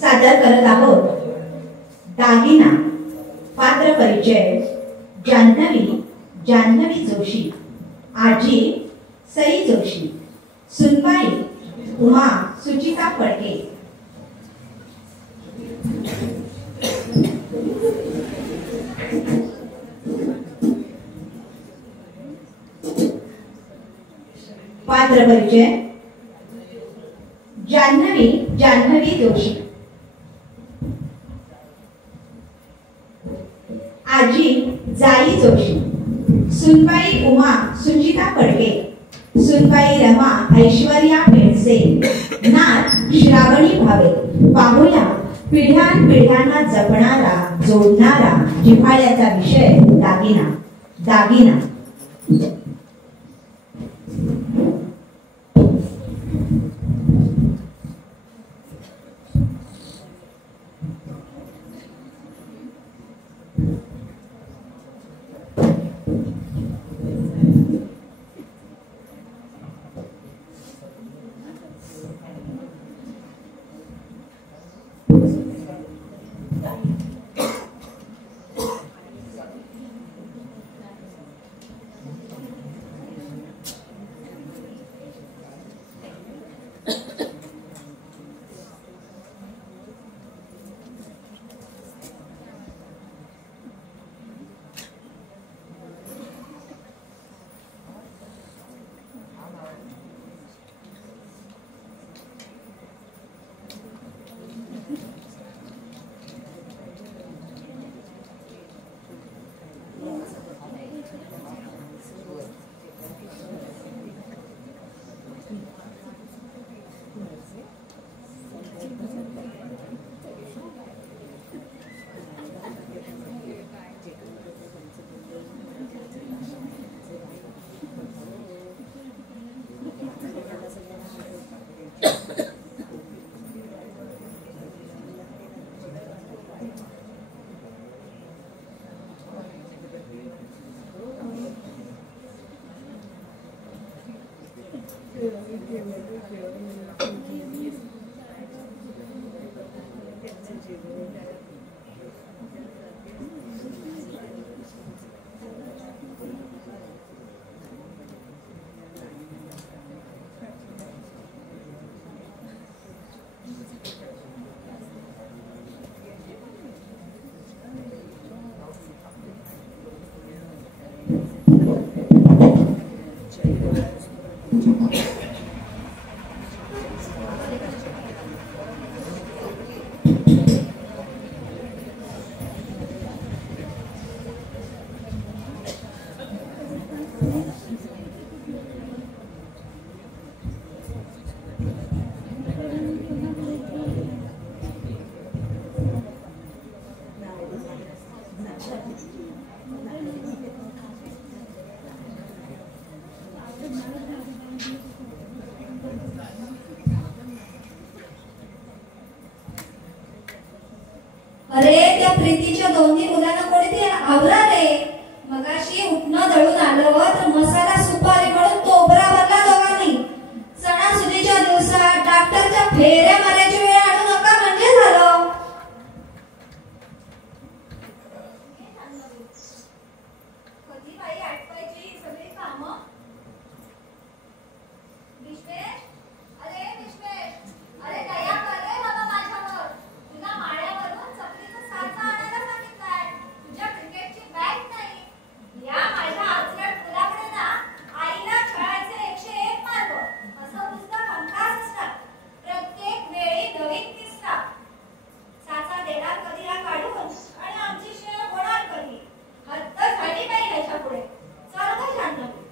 सादर करत आहोत दागिना. पात्र परिचय. जान्हवी जोशी, आजी सई जोशी, सुनबाई उमा सुचिता फडके. पात्र परिचय. जान्हवी जोशी, आजी जाई जोशी, सुनबाई उमा सुचिता फडके, सुनबाई रमा ऐश्वर्या पेडसे, नात श्रावणी भावे. पाहूया पिढ्यानपिढ्यांना जपणारा जोडणारा जिव्हाळ्याचा विषय दागिना. अरे त्या प्रीतीच्या दोन्ही मुलांना कोणीतरी आवरा रे. मगाशी उठणं दळून आलं तर मसाला सुपारी म्हणून तोबरा भरला दोघांनी. सणासुदीच्या दिवसात डॉक्टरच्या फेऱ्या मारायची वेळ आणू नका म्हणजे झालं. कधी बाई आटवायची सगळी कामं. विश्वेश, अरे विश्वेश, अरे दया कर रे बाबा माझ्यावर. तुला माळ्यावरून चकलीचा साचा आणायला सांगितलाय. तुझ्या क्रिकेटची बॅग नाही. या माझ्या आचरट मुलाकडे ना आईला खेळायचे 101 मार्ग असं पुस्तक हमखास असतात. प्रत्येक वेळी नवीन किस्सा. साचा देणार कधी हा काढून आणि आमची शेळ होणार कधी. हद्द झाली बाई ह्याच्या पुढे. चल गं जान्हवी.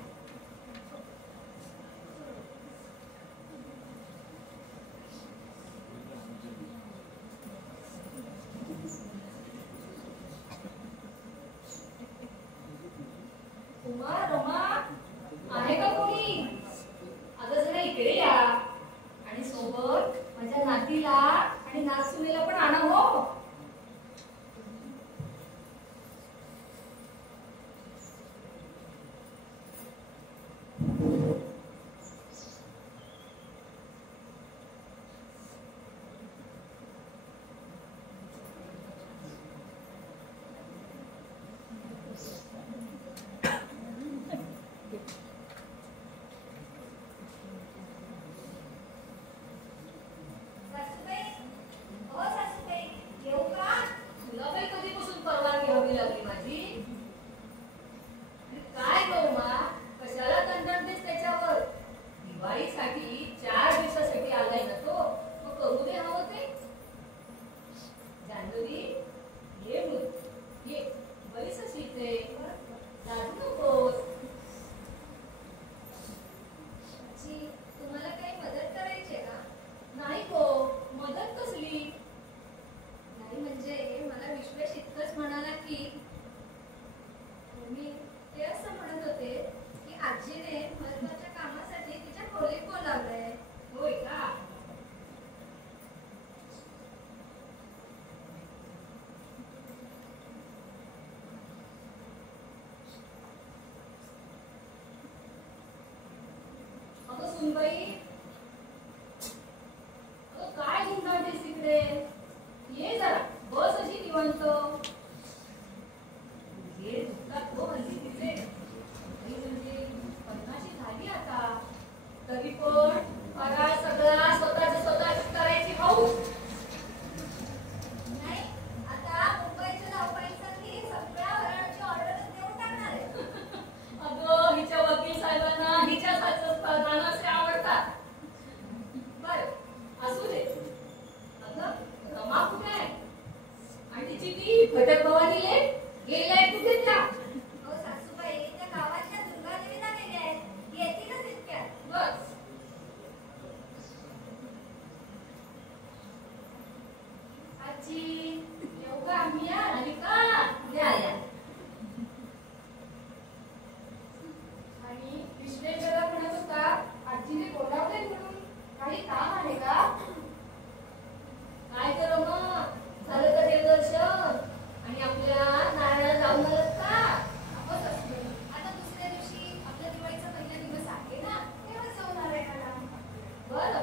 उमा, रमा, आहे का कोणी? अगं जरा इकडे या आणि सोबत माझ्या नातीला आणि नातसूनेला पण आणा हो. सासूबाई, ओ सासूबाई, येऊ का? तुला बाई कधीपासून परवानगी हवी लागली माझी? काय गं उमा, कशाला तणतणतेस त्याच्यावर? दिवाळीसाठी 4 दिवसासाठी आलाय ना तो, मग करू दे हवं ते. जान्हवी, ये मुल, ये. बरीच अशी इथे लाजू नकोस. आजी, तुम्हाला काही मदत करायची आहे का? नाही गो, मदत कसली? नाही म्हणजे मला विश्वेश इतकंच म्हणाला की मी ते असं म्हणत होते की आजीने महत्वाच्या कामासाठी तिच्या खोलीत बोलावलंय. होय का? अगं सुनबाई, अगं काय गुंडाळतेस तिकडे? ये जरा, बस अशी निवांत. ये दुखतात हो हल्ली तिचे. आई म्हणजे 50शी झाली आता. तरी पण फराळ सगळा स्वतःच करायची हौस. नाही, आता मुंबईच्या धावपळीसाठी सगळ्या फराळाची ऑर्डरच देऊन टाकणार आहे. अगं हिच्या वकील साहेबांना हिच्याच हातचं अनारसे आवडतात. बरं, असू दे. अगं रमा कुठे आहे? आणि तिची ती भटक भवानीले गेलाय कुठे त्या? हो सासूबाई, त्या गावातल्या दुर्गादेवीला गेल्या आहेत. येतीलच इतक्यात. बस. आजी, येऊ का आम्ही? आली का? या या. आणि विश्वेश दादा म्हणत होता आजीने बोलावले म्हणून काही काम आहे का? काय कर मग, झालं का देवदर्शन? आणि आपल्या नारायणाला जाऊन आलात का? बस असते. आता दुसऱ्या दिवशी आपल्या दिवाळीचा पहिला दिवस आहे ना, तेव्हा जाऊन नारायणाला. बरं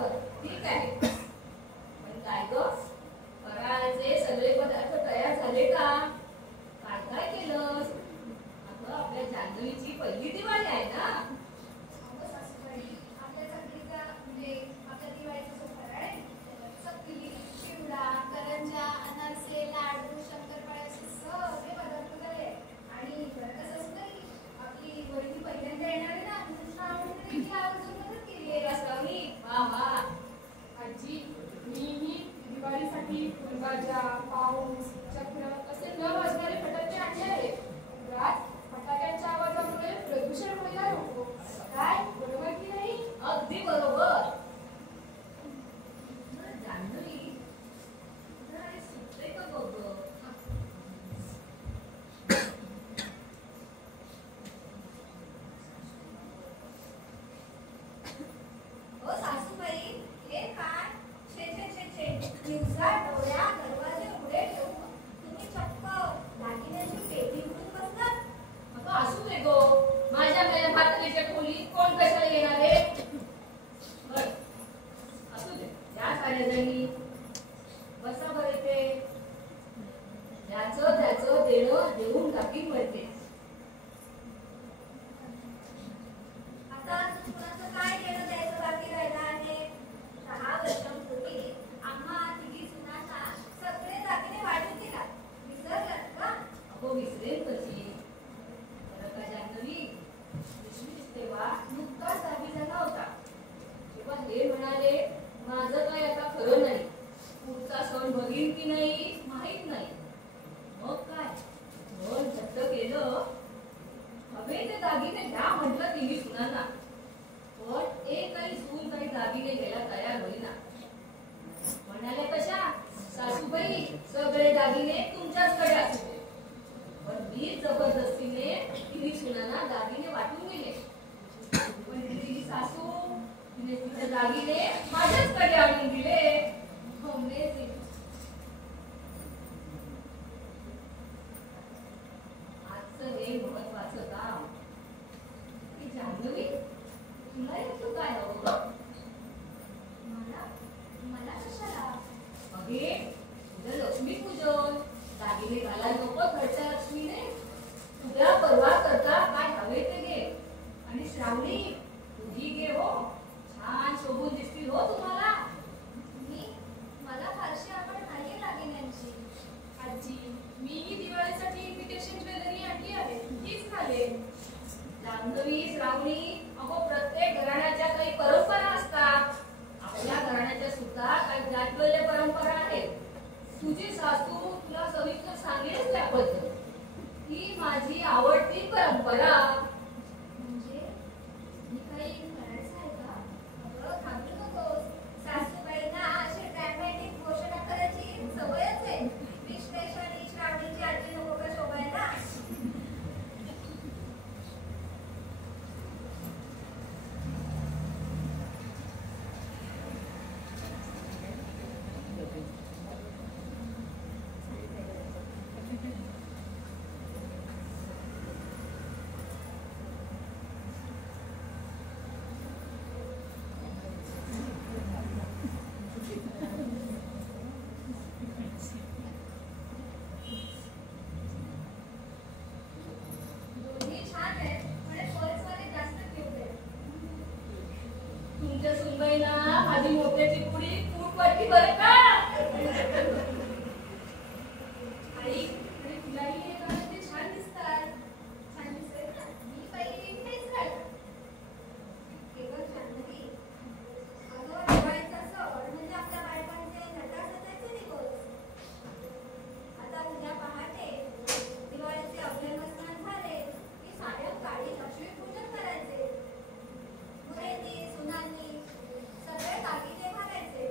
दिवाळीसाठी फुलभाज्या, पाऊस, चक्र असे न वाजणारे फटाके आणले आहेत. राज, फटाक्यांच्या आवाजामुळे प्रदूषण व्हायला नको. काय बरोबर की नाही? अगदी बरोबर. जान्हवी, जरा हे सुचते का बघ? ओ सासूबाई, हे काय? छे छे छे छे, दिवसा डोळ्या दरवाजे उघडे ठेवून तुम्ही चक्क दागिन्याची पेटी उघडून बसलात. अगं असू दे गो, माझ्या भातरीच्या खोलीत कोण कशाला येणार आहे? बरं, असू दे, या साऱ्या जणी बसा बरं इथे. ज्याचं त्याचं देणं देऊन टाकी मिळते. आता अजून कुणाचं काय देणं द्यायचं बाकी राहिलं आहे? 6 वर्षांपूर्वी आम्हा तिघी सुनांना सगळे दागिने वाटून दिला. विसरलात का? अगो विसरेन कशी? बरं का जान्हवी, विश्वीस तेव्हा नुकताच 10वी झाला होता. तेव्हा हे म्हणाले, माझं काय आता खरं नाही, पुढचा सण बघीन की नाही माहित नाही. मग काय मन घट्ट केलं, हवे ते दागिने द्या म्हटलं तिन्ही सुनांना. पण एकही सून काही दागिने घ्यायला तयार होईना. म्हणाले कशा, सासूबाई सगळे दागिने तुमच्याचकडे असू दे. पण मी जबरदस्तीने तिन्ही सुनांना दागिने वाटून गेले. पण तिची सासू तिने तिचे दागिने माझ्याचकडे आणून दिले. Amazing. आजचं हे महत्वाचं काम. जान्हवी, तुला यातलं काय हवं? मला कशाला? अगे, तुझं लक्ष्मीपूजन, दागिने घालायला नको घरच्या लक्ष्मीने. उद्या परवा करता काय हवे ते घे. आणि श्रावणी, तुझी घे हो, छान शोभून दिसतील हो तुम्हाला. मला फारशी आवड नाही दागिन्यांची. आजी, मीही दिवाळीसाठी इन्व्हिटेशन ज्वेलरी आणली आहे, तीच घालेन. जान्हवी, श्रावणी, अगो प्रत्येक घराण्याच्या काही परंपरा असतात. आपल्या घराण्याच्या सुद्धा काही जाज्वल्य परंपरा आहेत. तुझी सासू तुला सविस्तर सांगेलच त्याबद्दल. ही माझी आवडती परंपरा. म्हणजे मी काही म्हणायचं आहे का? अगं थांबू नकोस. सासूबाईंना अशी ड्रॅमॅटिक घोषणा करायची सवयच आहे. विश्वेश आणि श्रावणीची आजी नको का शोभायला? तुमच्या सुनबाईला माझी मोत्याची पुडी खूप वाटली बरं का? आई, आणि तुलाही हे घालून ते छान दिसतात. छान दिसेल ना? मी पहिली हेच घालते. केवळ जान्हवी, अगं दिवाळीचा सण म्हणजे आपल्या बायकांचे नटासटाचे दिवस. आता उद्या पहाटे दिवाळीचे अभ्यंगस्नान झाले की सायंकाळी लक्ष्मीपूजन करायचे. मुलींनी, सुनांनी सगळे दागिने घालायचे.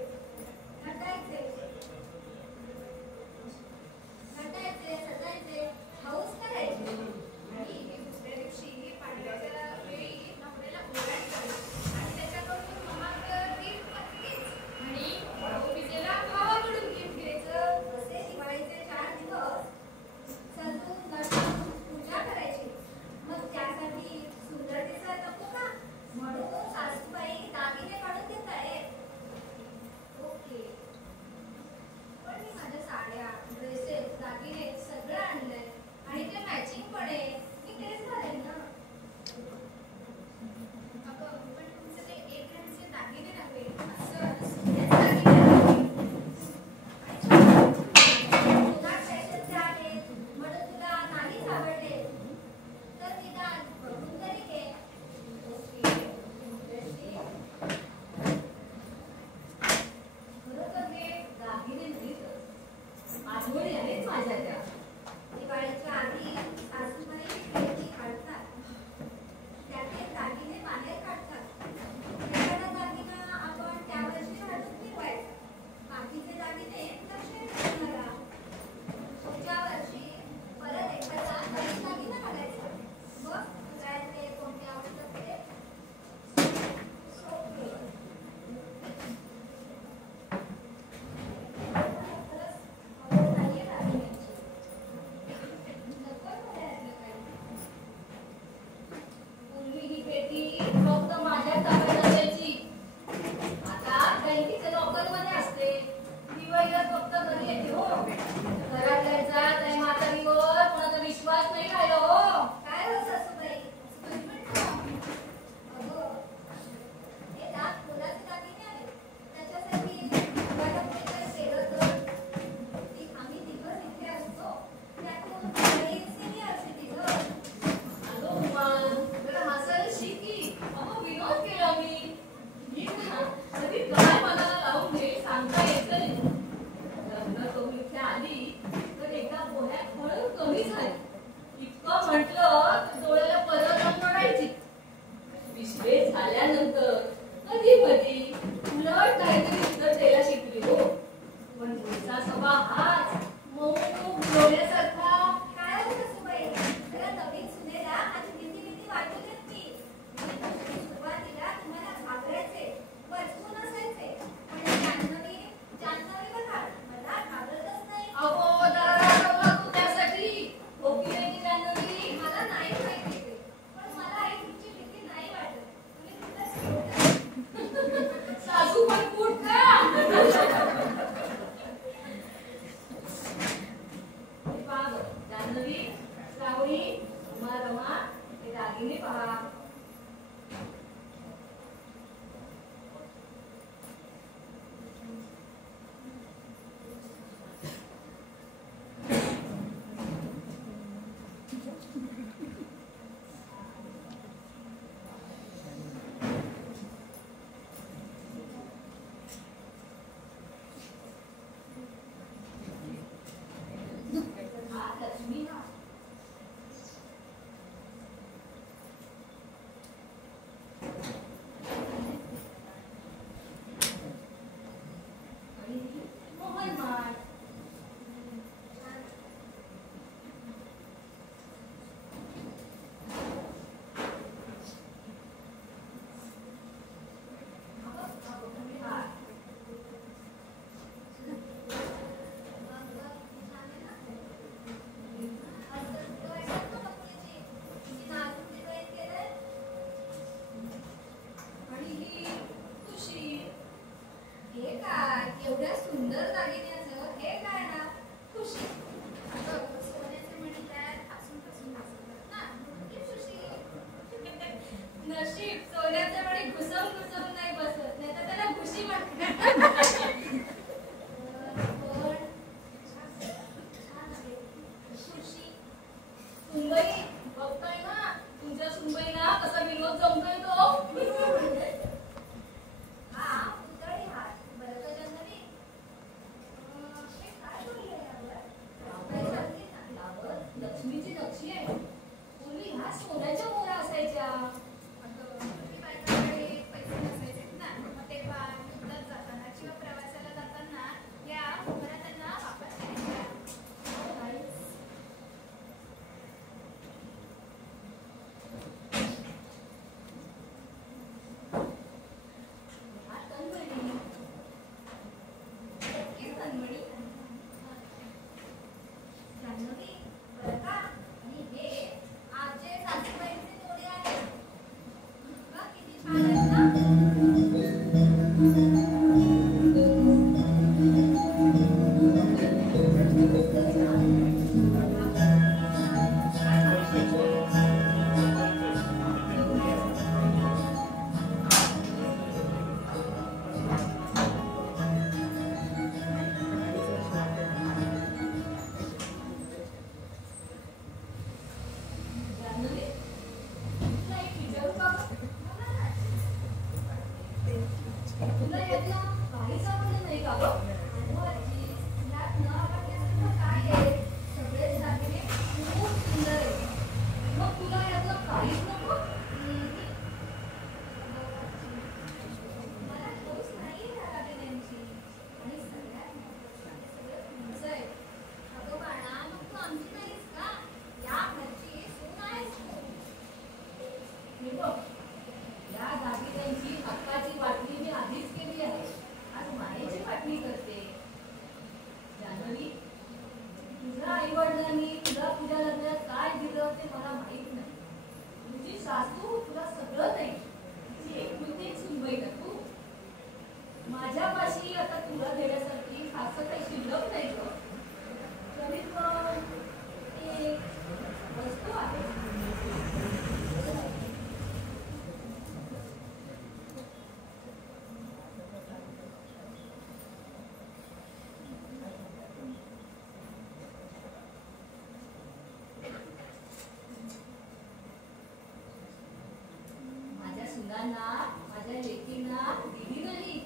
ना माझ्या लेकीना दिली नाही,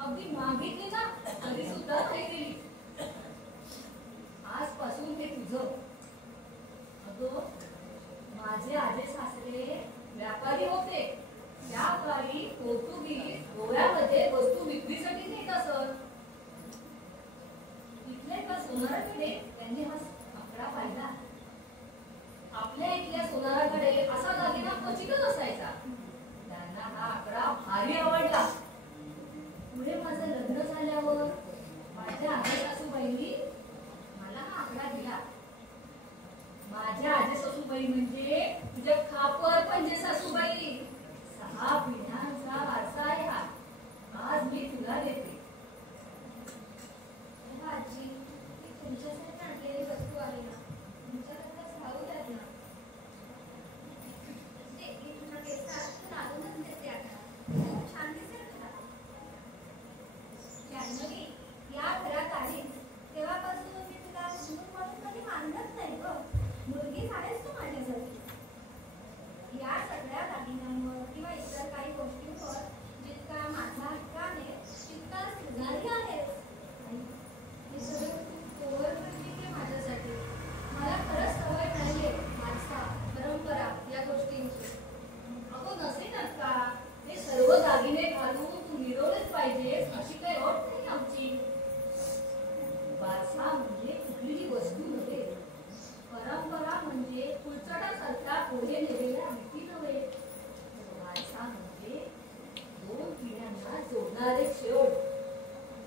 अगदी मागितली ना तरी सुद्धा नाही दिली. आजपासून हे तुझं. अगं माझे आजे सासरे व्यापारी होते. त्या काळी पोर्तुगीज गोव्यामध्ये वस्तू विक्रीसाठी नेत असत. इथल्या एका सोनाराकडे त्यांनी हा आकडा पाहिला. आपल्या इथल्या सोनाराकडे असा दागिना क्वचितच असायचा. त्यांना हा आकडा भारी आवडला. पुढे माझं लग्न झाल्यावर माझ्या आजी सासूबाईंनी मला हा आकडा दिला. माझ्या आजी सासूबाई म्हणजे तुझ्या खापर पंजे सासूबाई. 6 पिढ्यांचा वारसा आहे हा. आज मी तुला देते. आजी, ही तुमच्यासाठी आणलेली वस्तू आहे ना, तुमच्याकरताच खाऊ द्यात ना. मी तुला केसात लावूनच देते आता. छान दिसेल तुला. जान्हवी, या घरात आलीस तेव्हापासून मी तुला सून म्हणून कधी मानलंच नाही गं. मुलगीच आहेस तू माझ्यासाठी. या सगळ्या दागिन्यांवर किंवा इतर काही गोष्टींवर जितका माझा हक्क आहे तितका तुझाही आहेस. हे सगळं खूप ओव्हर करते माझ्यासाठी. मला खरंच सवय नाहीये वारसा, परंपरा या गोष्टींची. अगो नसेलच का? हे सर्व दागिने घालून तू मिरवलेच पाहिजेस अशी काही अट नाही आमची. वारसा म्हणजे कुठलीही वस्तू नव्हे. परंपरा म्हणजे फुलचटासारख्या पुढे नेलेल्या भीती नव्हे. वारसा म्हणजे 2 पिढ्यांना जोडणारे शेवट.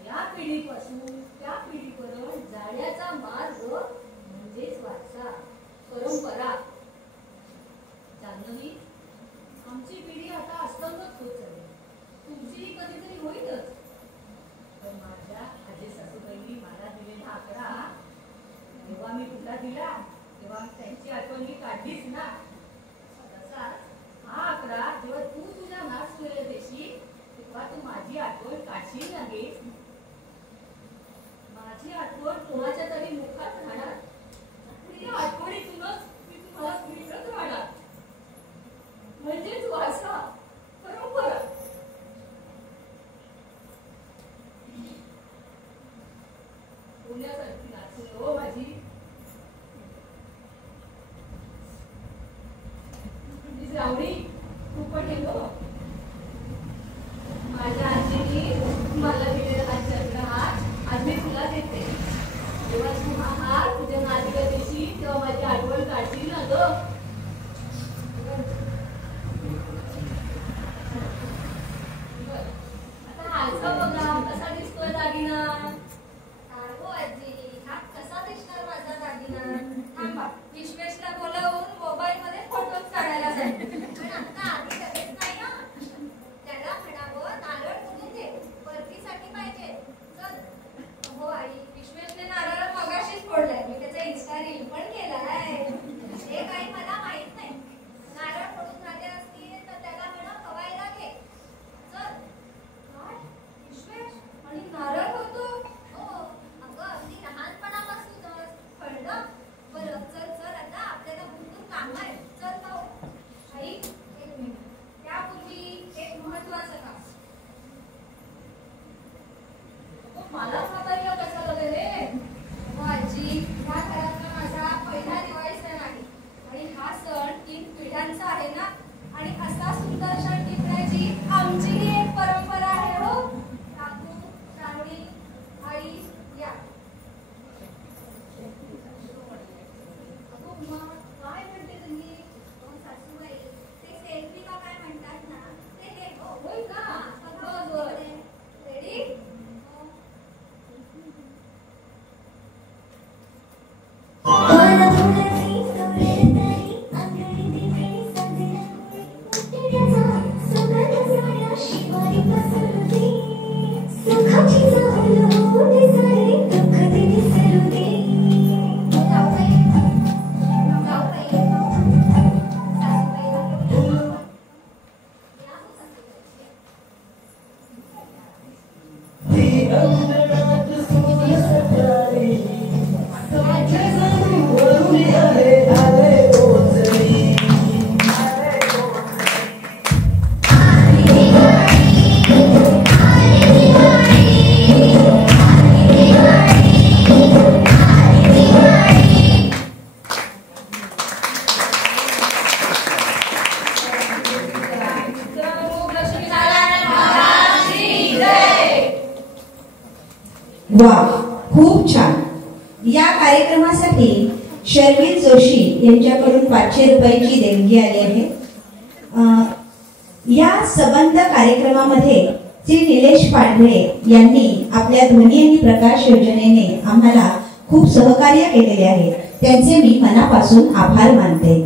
या पिढीपासून त्या पिढीपर्यंत जाण्याचा मार्ग म्हणजेच वारसा, परंपरा. जान्हवी, आमची पिढी आता अस्तंगत होत चालली. तुमचीही कधीतरी होईलच. पण माझ्या आजी सासूबाईंनी मला दिलेला आकडा जेव्हा मी तुला दिला तेव्हा त्यांची आठवण मी काढलीच ना. तसाच हा आकडा जेव्हा तू तुझ्या नाचलेल्या देशील तेव्हा तू माझी आठवण काढशील लागेल. माझी आठवण कोणाच्या तरी मुखात राहणार. या आठवणीतूनच मी तुम्हाला मिळत राहणार. म्हणजेच वारसा, परंपरा. पुण्यासारखी नाचून हो माझी. रावडी तू पण ये हो. माझ्या आजीने मला दिलेला हा चंद्रहार आज मी तुला देते. जेव्हा तू हा हार तुझ्या नातीला देशील तेव्हा माझी आठवण काढशील ना ग. आता हालचा बघा कसा दिसतोय दागिना. हो आजी, हा कसा दिसणार माझा खूप छान. या कार्यक्रमासाठी शर्मिल जोशी यांच्याकडून 500 रुपयाची देणगी आली आहे. या संबंध कार्यक्रमामध्ये श्री निलेश पांढरे यांनी आपल्या ध्वनी आणि प्रकाश योजनेने आम्हाला खूप सहकार्य केलेले आहे. त्यांचे मी मनापासून आभार मानते.